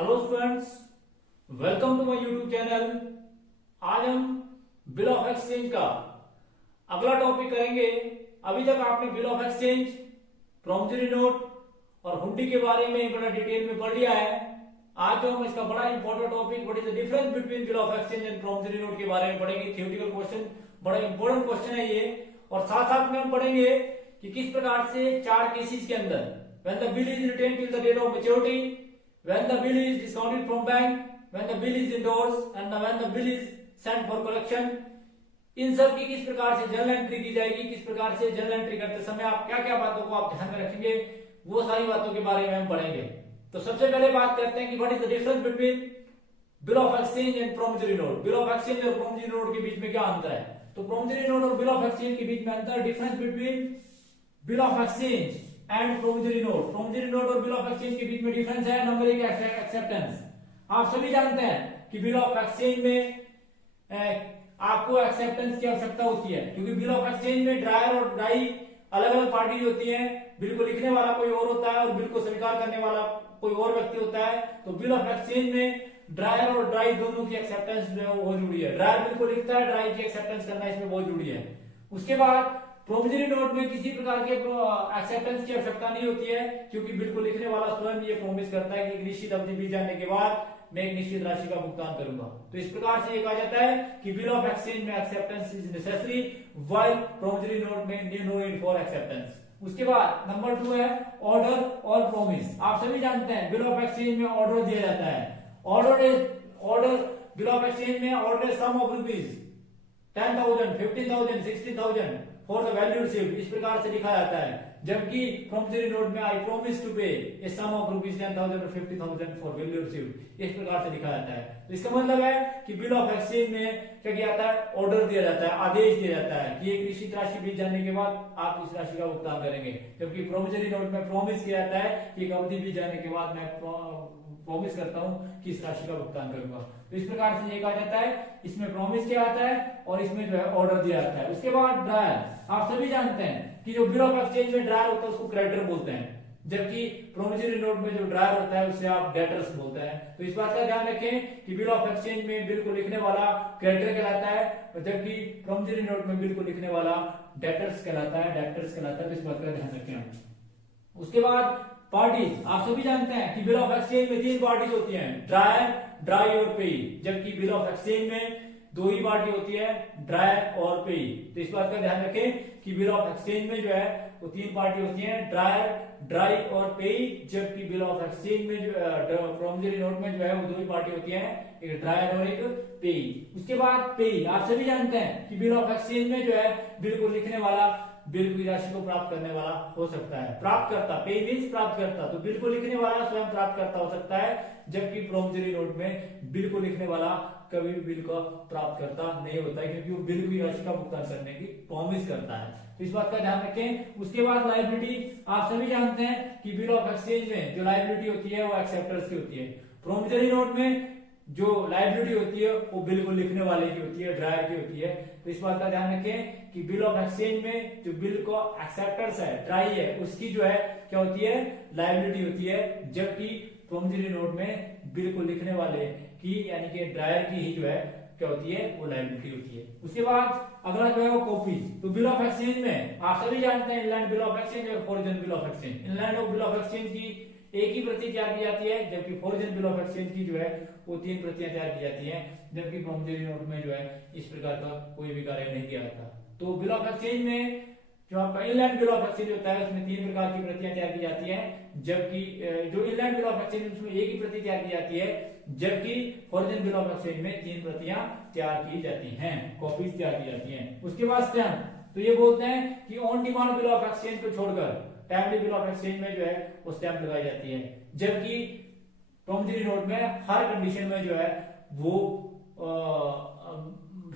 Hello students, welcome to my YouTube channel. आज हम bill of exchange का अगला टॉपिक करेंगे। अभी तक आपने bill of exchange, promissory note और हुंडी के बारे में बड़ा डिटेल में पढ़ लिया है। आज जो हम इसका बड़ा important topic, what is the difference between bill of exchange and promissory note के बारे में पढ़ेंगे। थ्योरेटिकल क्वेश्चन, बड़ा इंपॉर्टेंट क्वेश्चन है ये। और साथ साथ में हम पढ़ेंगे कि किस प्रकार से चार केसेस के अंदर when the bill is retained till the date of maturity, when the bill is discounted from bank, when the bill is endorsed and when the bill is sent for collection, इन सब की किस प्रकार से journal entry की जाएगी, किस प्रकार से जर्नल एंट्री करते समय आप क्या क्या बातों को आप ध्यान में रखेंगे, वो सारी बातों के बारे में हम पढ़ेंगे। तो सबसे पहले बात करते हैं कि what is the difference between bill of exchange and promissory note. Bill of exchange और प्रॉमिसरी नोट के बीच में क्या अंतर है? तो प्रॉमिसरी नोट और बिल ऑफ एक्सचेंज के बीच में अंतर, difference between bill of exchange and promissory note. Promissory note और बिल ऑफ एक्सचेंज के बीच में डिफरेंस है नंबर एक, एक्सेप्टेंस। आप सभी जानते हैं कि बिल ऑफ एक्सचेंज में आपको एक्सेप्टेंस की आवश्यकता होती है, क्योंकि बिल ऑफ एक्सचेंज में ड्रायर और ड्राई अलग अलग पार्टी होती है। बिल को लिखने वाला कोई और होता है और बिल को स्वीकार करने वाला कोई और व्यक्ति होता है। तो बिल ऑफ एक्सचेंज में ड्रायर और ड्राई दोनों की एक्सेप्टेंस जो है वो बहुत जरूरी है। ड्रायर बिल को लिखता है, ड्राई की एक्सेप्टेंस करना इसमें बहुत जरूरी है। उसके बाद प्रोमिसरी नोट में किसी प्रकार के एक्सेप्टेंस की आवश्यकता नहीं होती है, क्योंकि बिल को लिखने वाला स्वयं ये प्रॉमिस करता है कि एक निश्चित अवधि बीत जाने के बाद मैं एक निश्चित राशि का भुगतान करूंगा। तो इस प्रकार से ये कहा जाता है कि बिल ऑफ एक्सचेंज में acceptance is necessary, while promissory note में नो नीड फॉर एक्सेप्टेंस। उसके बाद नंबर 2 है ऑर्डर और प्रॉमिस। आप सभी जानते हैं बिल ऑफ एक्सचेंज में ऑर्डर दिया जाता है। ऑर्डर बिल ऑफ एक्सचेंज में order sum of rupees 10,000, 15,000, 60,000 for the value received, इस प्रकार से लिखा जाता है। जबकि प्रॉमिसरी नोट में आई प्रॉमिस टू पे ए सम ऑफ रुपीज 10,000 और 50,000 फॉर वैल्यू रिसीव्ड, इस प्रकार से लिखा जाता है। तो इसका मतलब है कि बिल ऑफ एक्सचेंज में क्या किया जाता है? ऑर्डर दिया जाता है, आदेश दिया जाता है कि एक निश्चित राशि बीत जाने के बाद आप इस राशि का भुगतान करेंगे। जबकि प्रॉमिसरी नोट में प्रॉमिस किया जाता है कि एक अवधि बीत जाने के बाद मैं प्रॉमिस करता हूं कि इस राशि का भुगतान करूंगा। तो इस प्रकार से ये कहा जाता है, इसमें प्रॉमिस किया जाता है और इसमें जो है ऑर्डर दिया जाता है। उसके बाद ड्रायर, आप सभी जानते हैं कि जो बिल ऑफ एक्सचेंज में ड्रायर होता है उसको क्रेडिटर बोलते हैं, जबकि प्रॉमिसरी नोट में जो ड्रायर होता है उसे आप डेटर्स बोलते हैं। तो इस बात का ध्यान रखें कि बिल ऑफ एक्सचेंज में बिल को लिखने वाला क्रेडिटर कहलाता है, जबकि प्रॉमिसरी नोट में बिल को लिखने वाला डेटर्स कहलाता है। तो इस बात का ध्यान रखें। उसके बाद पार्टीज, आप सभी जानते हैं कि बिल ऑफ एक्सचेंज में 3 पार्टीज होती हैं, ड्रायर, ड्राई और पेई, जबकि बिल ऑफ एक्सचेंज में 2 ही पार्टी होती है, ड्रायर और पेई। तो इस बात का ध्यान रखें कि बिल ऑफ एक्सचेंज में जो है वो 3 पार्टी होती हैं, ड्रायर, ड्राई और पेई, जबकि बिल ऑफ एक्सचेंज में जो प्रॉमिसरी नोट में जो है वो 2 ही पार्टी होती हैं, एक ड्रायर और एक पेई। उसके बाद पेई, आप सभी जानते हैं कि बिल ऑफ एक्सचेंज में जो है बिल को लिखने वाला बिल की राशि को प्राप्त करने वाला हो सकता है, प्राप्त करता, पे मींस प्राप्त करता। तो बिल को लिखने वाला स्वयं प्राप्त करता हो सकता है, जबकि प्रॉमिसरी नोट में बिल को लिखने वाला कभी भी बिल को प्राप्त करता नहीं होता है, क्योंकि वो बिल की राशि का भुगतान करने की प्रॉमिस करता है। तो इस बात का ध्यान रखें। उसके बाद लायबिलिटी, आप सभी जानते हैं कि बिल ऑफ एक्सचेंज में जो लायबिलिटी होती है वो एक्सेप्टर्स की होती है। प्रॉमिसरी नोट में जो लायबिलिटी होती है वो बिल को लिखने वाले की होती है, ड्रायर की होती है। तो इस बात का ध्यान रखें कि बिल ऑफ एक्सचेंज में जो बिल को एक्सेप्टर्स है, ड्राई है, उसकी जो है क्या होती है? लायबिलिटी होती है, जबकि प्रॉमिसरी नोट में बिल को लिखने वाले की यानी कि ड्रायर की ही जो है क्या होती है? वो लायबिलिटी होती है। उसके बाद अगला जो है वो कॉपीज। तो बिल ऑफ एक्सचेंज में आप सभी जानते हैं इनलैंड बिल ऑफ एक्सचेंज और foreign bill of exchange. Inland bill of exchange की एक ही प्रति तैयार की जाती है, जबकि फॉरेन बिल ऑफ एक्सचेंज की जो है वो 3 प्रतियां तैयार की जाती हैं, जबकि प्रॉमिसरी नोट में जो है इस प्रकार का कोई भी कार्य नहीं किया जाता। तो बिल ऑफ एक्सचेंज में जो आपका इनलैंड बिल ऑफ एक्सचेंज होता है उसमें 3 प्रकार की प्रतियां तैयार की जाती हैं, जबकि जो इनलैंड बिल ऑफ एक्सचेंज उसमें एक ही प्रति तैयार की जाती है, जबकि फॉरेन बिल ऑफ एक्सचेंज में 3 प्रतियां तैयार की जाती हैं, कॉपीज तैयार की जाती हैं। उसके बाद स्टैम्प, तो ये बोलते हैं कि on demand bill of exchange को छोड़कर टाइमली बिल ऑफ एक्सचेंज में जो है वो स्टैम्प लगाई जाती है, जबकि प्रॉमिसरी नोट में हर कंडीशन में जो है वो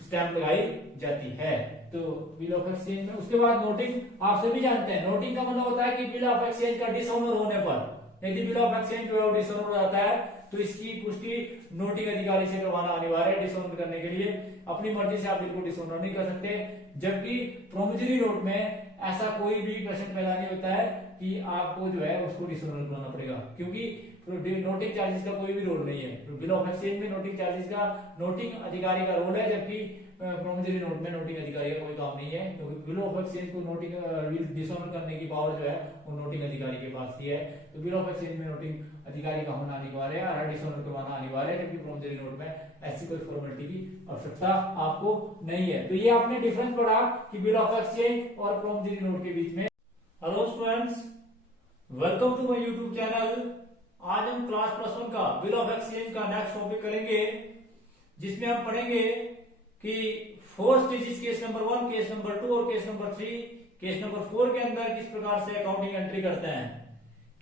स्टैम्प लगाई जाती है। तो बिल ऑफ एक्सचेंज में उसके बाद नोटिंग, आप सभी जानते हैं नोटिंग का मतलब होता है कि बिल ऑफ एक्सचेंज का डिसऑनर होने पर, यदि बिल ऑफ एक्सचेंज जो है डिसऑनर हो जाता है तो इसकी पुष्टि नोटिंग अधिकारी से करवाना अनिवार्य है। डिसऑनर करने के लिए अपनी मर्जी से आप बिल को डिसऑनर नहीं कर सकते, जबकि प्रॉमिसरी नोट में ऐसा कोई भी प्रश्न पैदा नहीं होता है कि आपको जो है उसको डिसऑनर कराना पड़ेगा, क्योंकि तो नोटिंग चार्जेस का कोई भी रोल नहीं है। तो बिल ऑफ एक्सचेंज में नोटिंग चार्जेस का नोटिंग अधिकारी का रोल है, जबकि प्रोमिसरी नोट में नोटिंग अधिकारी का कोई काम नहीं है, क्योंकि बिल ऑफ एक्सचेंज को नोटिंग डिसऑनर करने की पावर जो है वो नोटिंग अधिकारी के पास ही है। तो बिल ऑफ एक्सचेंज में नोटिंग अधिकारी का होना अनिवार्य है और डिसऑनर करवाना अनिवार्य है, जबकि प्रोमिसरी नोट में ऐसी कोई फॉर्मेलिटी की आवश्यकता आपको नहीं है। तो ये आपने डिफरेंस पढ़ा कि बिल ऑफ एक्सचेंज और प्रोमिसरी नोट के बीच में। Hello students, welcome to my YouTube channel. आज हम क्लास +1 का बिल ऑफ एक्सचेंज का नेक्स्ट टॉपिक करेंगे, जिसमें हम पढ़ेंगे कि 4 stages case number 1, case number 2 और केस नंबर 3, केस नंबर 4 के अंदर किस प्रकार से अकाउंटिंग एंट्री करते हैं।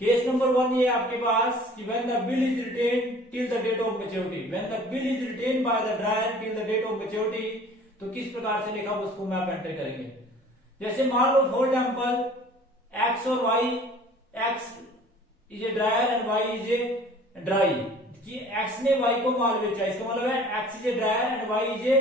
केस नंबर 1 ये आपके पास कि when the bill is retain till the date of maturity, when the bill is retain by the drawer till the date of maturity, तो किस प्रकार से लिखा उसको मैं आप एंट्री करेंगे। जैसे मान लो फॉर एग्जांपल x और y, x is a dryer and y is a dry, कि x ने y को माल बेचा, इसका मतलब है x is a dryer and y is a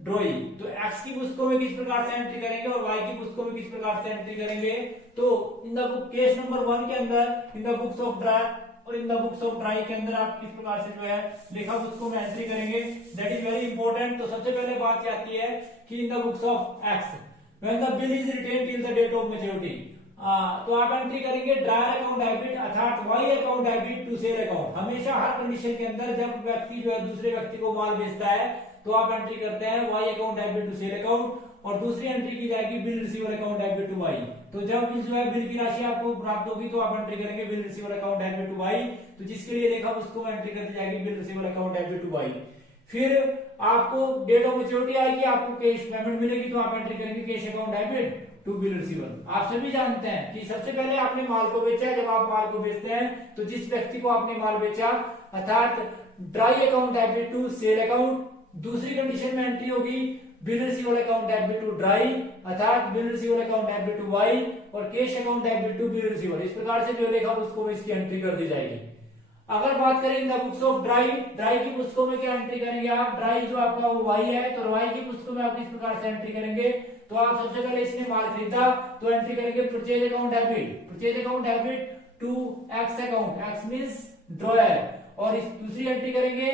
dry. तो x की पुस्तकों में किस प्रकार से एंट्री करेंगे और y की पुस्तकों में किस प्रकार से एंट्री करेंगे। तो in the book case number 1 के अंदर in the books of drawer और in the books of drawee के अंदर आप किस प्रकार से जो है लेखा पुस्तकों में एंट्री करेंगे, दैट इज वेरी इंपॉर्टेंट। तो सबसे पहले बात क्या आती है कि in the books of x when the bill is retain till the date of maturity, तो आप एंट्री करेंगे ड्रायर अकाउंट डेबिट अर्थात Y account debit to sale account. हमेशा हर कंडीशन के अंदर जब व्यक्ति जो है दूसरे व्यक्ति को माल बेचता है तो आप एंट्री करते हैं Y account debit to sale account, और दूसरी एंट्री की जाएगी bill receiver account debit to Y. तो जब जो है बिल की राशि आपको प्राप्त होगी तो आप एंट्री करेंगे bill receiver account debit to Y, तो जिसके लिए लेखा उसको एंट्री कर दी जाएगी bill receiver account debit to Y. फिर आपको डेट ऑफ मैच्योरिटी आएगी, आपको कैश पेमेंट मिलेगी, तो आप एंट्री करेंगे cash account debit to bill receiver. आप सभी जानते हैं कि सबसे पहले आपने माल को बेचा है, जब आप माल को बेचते हैं तो जिस व्यक्ति को आपने माल बेचा अर्थात drawee account debit to sale account. दूसरी कंडीशन में एंट्री होगी bill receiver account debit to drawee अर्थात bill receiver account debit to Y, और cash account debit to bill receiver. इस प्रकार से जो लेखा उसको इसकी एंट्री कर दी जाएगी। अगर बात करें the books of dry, dry की पुस्तकों में क्या एंट्री करेंगे आप, ड्राई जो आपका वो वाई है, तो वाई की पुस्तकों में आप किस प्रकार से एंट्री करेंगे। तो आप सबसे पहले इसने माल खरीदा तो एंट्री करेंगे purchase account debit, purchase account debit to X account, X means drawer, और इस दूसरी एंट्री करेंगे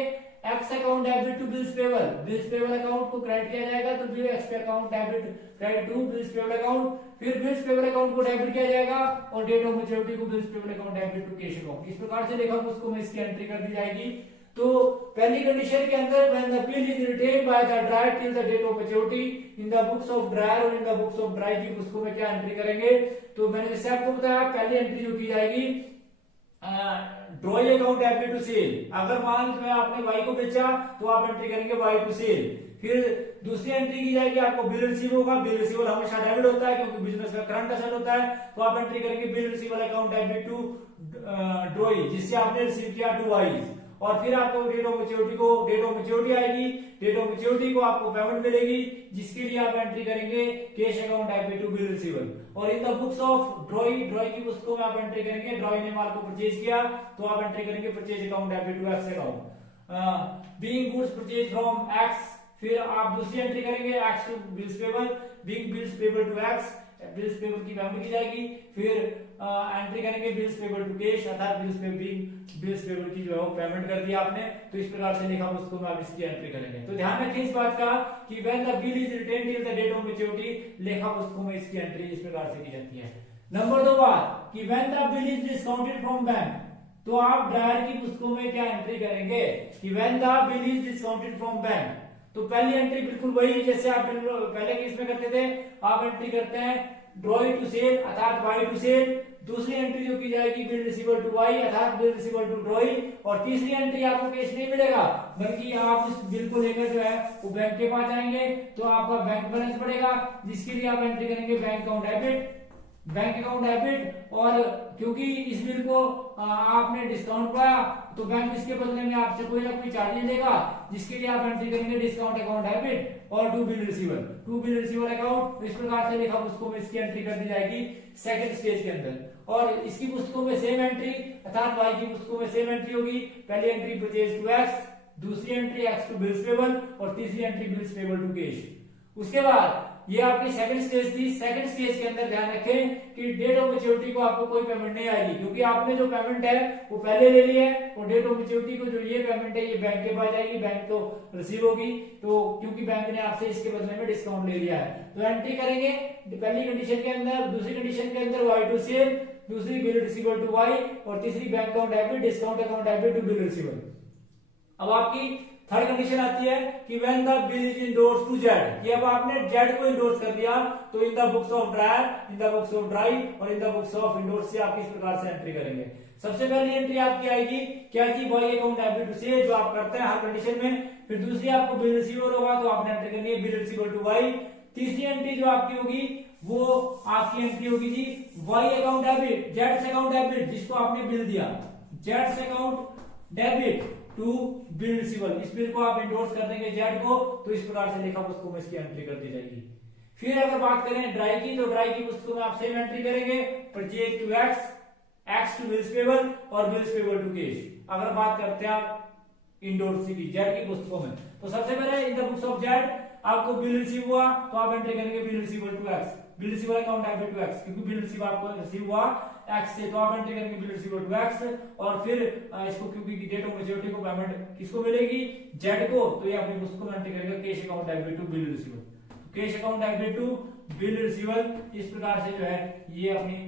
X account debit to bills payable, bills payable account को क्रेडिट किया जाएगा तो bill X account debit credit to bills payable account, फिर bills payable account को डेबिट किया जाएगा और डेट ऑफ मैच्योरिटी को bills payable account debit to cash account. इस प्रकार से लेखा उसको में इसकी एंट्री कर दी जाएगी। तो पहली कंडीशन के अंदर when the bill is retain by the drawer till the date of maturity in the books of drawer और in the books of drawee की पुस्तकों में क्या एंट्री करेंगे। तो मैंने जैसे आपको बताया पहली एंट्री जो की जाएगी drawee account debit to sale. अगर मान जो है आपने वाई को बेचा तो आप एंट्री करेंगे वाई टू सेल। फिर दूसरी एंट्री की जाएगी आपको बिल रिसीव होगा, बिल रिसीवर हमेशा डेबिट होता है क्योंकि बिजनेस का करंट असेट होता है, तो आप एंट्री करेंगे bill receiver account debit to drawee जिससे आपने रिसीव किया टू वाई, और फिर आपको डेट ऑफ मैच्योरिटी आएगी, डेट ऑफ मैच्योरिटी को आपको पेमेंट मिलेगी जिसके लिए आप एंट्री करेंगे cash account debit to bill receiver. और in the books of drawee, drawee की पुस्तकों में आप एंट्री करेंगे ड्रॉई ने माल को परचेज किया तो आप एंट्री करेंगे purchase account debit to X account, being goods purchase from X, फिर आप दूसरी एंट्री करेंगे X to bills payable, being bills payable to X, bills payable की पेमेंट की जाएगी, फिर एंट्री करेंगे बिल्स पेबल टू कैश अर्थात बिल्स पेबल की जो है वो पेमेंट कर दिया आपने। तो इस प्रकार से लिखा उसको में आप इसकी एंट्री करेंगे। तो ध्यान रखिए इस बात का कि when the bill is retain till the date of maturity लेखा पुस्तकों में इसकी एंट्री इस प्रकार से की जाती है। नंबर 2 बात कि when the bill is discounted from bank, तो आप ड्रायर की पुस्तकों में क्या एंट्री करेंगे कि when the bill is discounted from bank. तो पहली एंट्री बिल्कुल वही जैसे आप पहले केस में करते थे, आप एंट्री करते हैं ड्रॉई टू सेल अर्थात वाई टू सेल, दूसरी एंट्री जो की जाएगी बिल रिसीवर टू वाई अर्थात बिल रिसीवर टू ड्रॉई, और तीसरी एंट्री आपको कैश नहीं मिलेगा बल्कि आप उस बिल को लेकर जो है वो बैंक के पास जाएंगे तो आपका बैंक बैलेंस बढ़ेगा जिसके लिए आप एंट्री करेंगे bank account debit, bank account debit. और क्योंकि इस बिल को आपने डिस्काउंट पाया तो बैंक इसके बदले में आपसे कोई ना कोई चार्जेस लेगा जिसके लिए आप एंट्री करेंगे डिस्काउंट अकाउंट डेबिट और टू बिल रिसीवर अकाउंट। इस प्रकार से लिखा पुस्तकों में इसकी एंट्री कर दी जाएगी सेकंड स्टेज के अंदर, और इसकी पुस्तकों में सेम एंट्री अर्थात वाई की पुस्तकों में सेम एंट्री होगी। पहली एंट्री परचेज टू एक्स, दूसरी entry X to bills payable और तीसरी entry bills payable to cash. उसके बाद ये आपकी सेकंड स्टेज थी। सेकंड स्टेज के अंदर ध्यान रखें कि डेट ऑफ मैच्योरिटी को आपको कोई पेमेंट नहीं आएगी, क्योंकि आपने जो पेमेंट है वो पहले ले ली है, और डेट ऑफ मैच्योरिटी को जो ये पेमेंट है ये बैंक के पास जाएगी, बैंक को रिसीव होगी। तो क्योंकि बैंक ने आपसे इसके बदले में डिस्काउंट ले लिया है, तो एंट्री करेंगे पहली कंडीशन के अंदर, दूसरी कंडीशन के अंदर वाई टू सेल, दूसरी बिल रिसीवेबल टू वाई, और तीसरी bank account debit, discount account debit to bill receivable. अब आपकी थर्ड कंडीशन आती है कि when the bill is endorse to Z, कि अब आपने जेड को इंडोर्स कर दिया तो in the books of drawer, in the books of drawee और in the books of endorse से आप इस प्रकार से एंट्री करेंगे। सबसे पहली एंट्री आपकी आएगी क्या कि Y account debit to sale, जो आप करते हैं हर कंडीशन में। फिर दूसरी आपको बिल रिसीवेबल होगा तो आपने एंट्री करनी है बिल रिसीवेबल टू वाई। तीसरी एंट्री जो आपकी होगी वो आपकी एंट्री होगी जी वाई अकाउंट डेबिट, जेड से अकाउंट डेबिट जिसको आपने बिल दिया, जेड से account debit to bill receivable, इस बिल को आप इंडोर्स कर देंगे जेड को, तो इस प्रकार से लेखा पुस्तकों में इसकी एंट्री कर दी जाएगी। फिर अगर बात करें ड्राई की, तो ड्राई की पुस्तकों में आप सेम एंट्री करेंगे, purchase to X, X to bills payable और बिल्स पेबल टू कैश। अगर बात करते हैं आप इंडोर्स की जेड की पुस्तकों में, तो सबसे पहले in the books of Z आपको बिल रिसीव हुआ तो आप एंट्री करेंगे bill receivable to X, bill receivable account debit to X, क्योंकि बिल रिसीव आपको रिसीव हुआ एक्स से, तो आप एंट्री करेंगे बिल रिसीवेबल टू एक्स। और फिर इसको क्योंकि डेट ऑफ मैच्योरिटी को पेमेंट किसको मिलेगी, जेड को, तो ये अपनी पुस्तकों में एंट्री करेगा cash account debit to bill receivable, cash account debit to bill receivable. इस प्रकार से जो है ये अपनी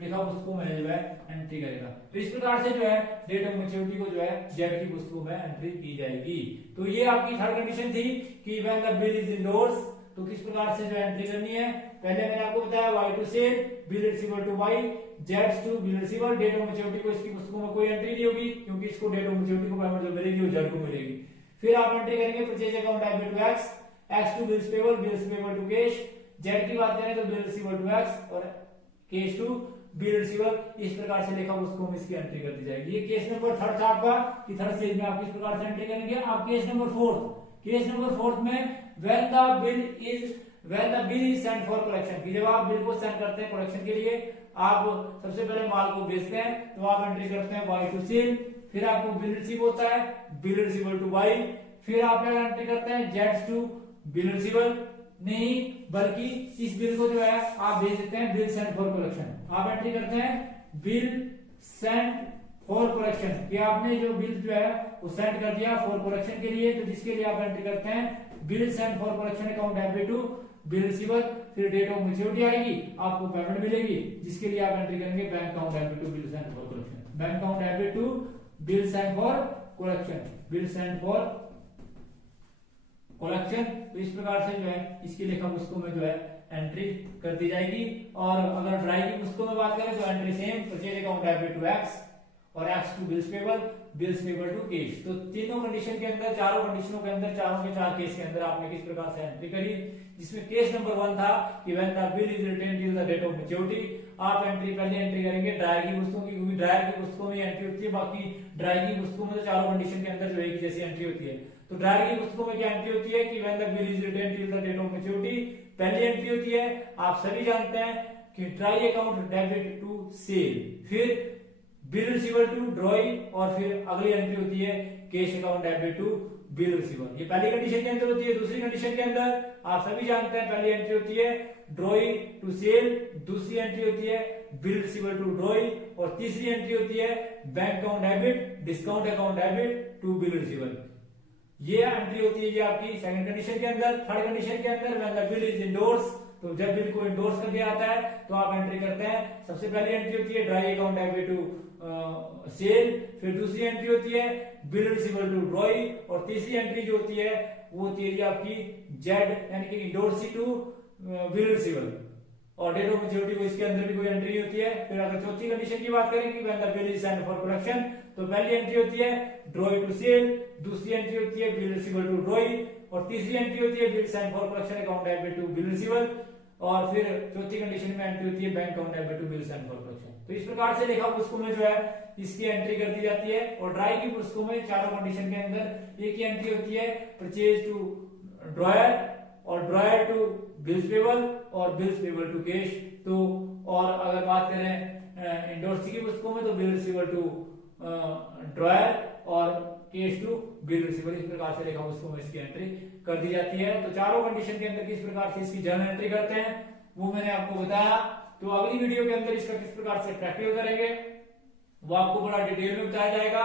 लेखा पुस्तकों में जो है एंट्री करेगा। तो इस प्रकार से जो है डेट ऑफ मैच्योरिटी को जो है जेड की पुस्तकों में एंट्री की जाएगी। तो ये आपकी थर्ड कंडीशन थी कि when the bill is endorse, तो किस प्रकार से जो एंट्री करनी है। पहले मैंने आपको बताया Y to sale, bill receivable to Y, Z to bill receivable, date of maturity को इसकी पुस्तकों में कोई एंट्री नहीं होगी, क्योंकि इसको डेट ऑफ मैच्योरिटी को पेमेंट जो मिलेगी वो जेड को मिलेगी। फिर आप एंट्री करेंगे purchase account debit to X, X to bills payable, bills payable to cash, Z की बात करें तो बिल रिसीवेबल टू एक्स और कैश टू बिल रिसीवेबल। इस प्रकार से लेखा पुस्तकों में इसकी एंट्री कर दी जाएगी। ये केस नंबर थर्ड था आपका कि थर्ड स्टेज में आप इस प्रकार से एंट्री करेंगे। आप केस नंबर फोर्थ में when the bill is sent for collection, कि जब आप बिल को सेंड करते हैं कलेक्शन के लिए, आप सबसे पहले माल को बेचते हैं तो आप एंट्री करते हैं वाई टू सेल, फिर आपको बिल रिसीव होता है बिल रिसीवेबल टू वाई, फिर आप एंट्री करते हैं जेड टू बिल रिसीवेबल, नहीं बल्कि इस बिल को जो है आप भेज देते हैं बिल सेंट फॉर कलेक्शन। आप एंट्री करते हैं बिल सेंट फॉर कलेक्शन, कि आपने जो बिल जो है वो सेंड कर दिया फॉर कलेक्शन के लिए, तो जिसके लिए आप एंट्री करते हैं bill sent for collection account debit to bill receivable. फिर डेट ऑफ मैच्योरिटी आएगी, आपको पेमेंट मिलेगी, जिसके लिए आप एंट्री करेंगे bank account debit to bill sent for collection, bank account debit to bill sent for collection, bill sent for collection. तो इस प्रकार से जो है इसकी लेखा पुस्तकों में जो है एंट्री कर दी जाएगी। और अगर ड्राई की पुस्तकों में बात करें तो entry same, purchase account debit to X और X to bills payable, bills payable to cash. तो तीनों कंडीशन के अंदर, चारों कंडीशनों के अंदर, चारों के चार केस के अंदर आपने किस प्रकार से एंट्री करी, जिसमें केस नंबर 1 था कि when the bill is retain till the date of maturity, आप पहले एंट्री करेंगे ड्रायर की पुस्तकों की, क्योंकि ड्रायर की पुस्तकों में एंट्री होती है, बाकी ड्राई की पुस्तकों में तो चारों कंडीशन के अंदर जो एक जैसी एंट्री होती है। तो ड्रायर की पुस्तकों में क्या एंट्री होती है कि when the bill is retain till the date of maturity, पहली एंट्री होती है, आप सभी जानते हैं कि drawee account debit to sale, फिर बिल रिसीवेबल टू ड्रॉई, और फिर अगली एंट्री होती है cash account debit to bill receivable. ये पहली कंडीशन के अंदर होती है। दूसरी कंडीशन के अंदर आप सभी जानते हैं पहली एंट्री होती है ड्रॉई टू सेल, दूसरी एंट्री होती है बिल रिसीवेबल टू ड्रॉई, और तीसरी एंट्री होती है bank account debit, discount account debit to bill receivable. ये एंट्री होती है जी आपकी सेकंड कंडीशन के अंदर। थर्ड कंडीशन के अंदर when the bill is endorse, तो जब बिल को इंडोर्स कर दिया जाता है तो आप एंट्री करते हैं, सबसे पहली एंट्री होती है drawee account debit to sale, फिर दूसरी एंट्री होती है बिल रिसीवेबल टू ड्रॉई, और तीसरी एंट्री जो होती है वो होती है आपकी जेड यानी कि इंडोर्सी टू बिल रिसीवेबल, और डेट ऑफ मैच्योरिटी को इसके अंदर भी कोई एंट्री नहीं होती है। फिर अगर चौथी कंडीशन की बात करें कि when the bill is sent for collection, तो पहली एंट्री होती है ड्रॉई टू सेल, दूसरी एंट्री होती है बिल रिसीवेबल टू ड्रॉई, और तीसरी एंट्री होती है bill sent for collection account debit to bill receivable, और फिर चौथी कंडीशन में एंट्री होती है bank account debit to bill sent for collection. तो इस प्रकार से लेखा पुस्तकों में जो है इसकी एंट्री कर दी जाती है। और ड्राई की पुस्तकों में चारों कंडीशन के अंदर एक ही एंट्री होती है परचेज टू ड्रॉयर, और ड्रॉयर टू बिल्स पेबल, और बिल्स पेबल टू कैश। तो और अगर बात करें इंडोर्सी की पुस्तकों में तो बिल रिसीवेबल टू ड्रॉयर और केस टू बिल रिसीवर, इस प्रकार से रेखा वस्तुओं में इसकी एंट्री कर दी जाती है। तो चारों कंडीशन के अंदर किस प्रकार से इसकी जर्नल एंट्री करते हैं वो मैंने आपको बताया। तो अगली वीडियो के अंदर इसका किस प्रकार से प्रैक्टिकल करेंगे वो आपको बड़ा डिटेल में बताया जाएगा।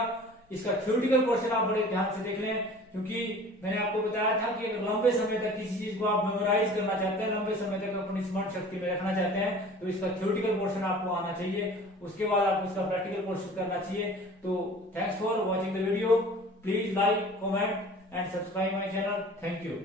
इसका थ्योरेटिकल पोर्शन आप बड़े ध्यान से देख लें, क्योंकि मैंने आपको बताया था कि अगर लंबे समय तक किसी चीज को आप मेमोराइज करना चाहते हैं, लंबे समय तक अपनी स्मरण शक्ति में रखना चाहते हैं, तो इसका थ्योरेटिकल पोर्शन आपको आना चाहिए, उसके बाद आपको इसका प्रैक्टिकल पोर्शन करना चाहिए। तो thanks for watching the video, please like, comment and subscribe my channel. Thank you.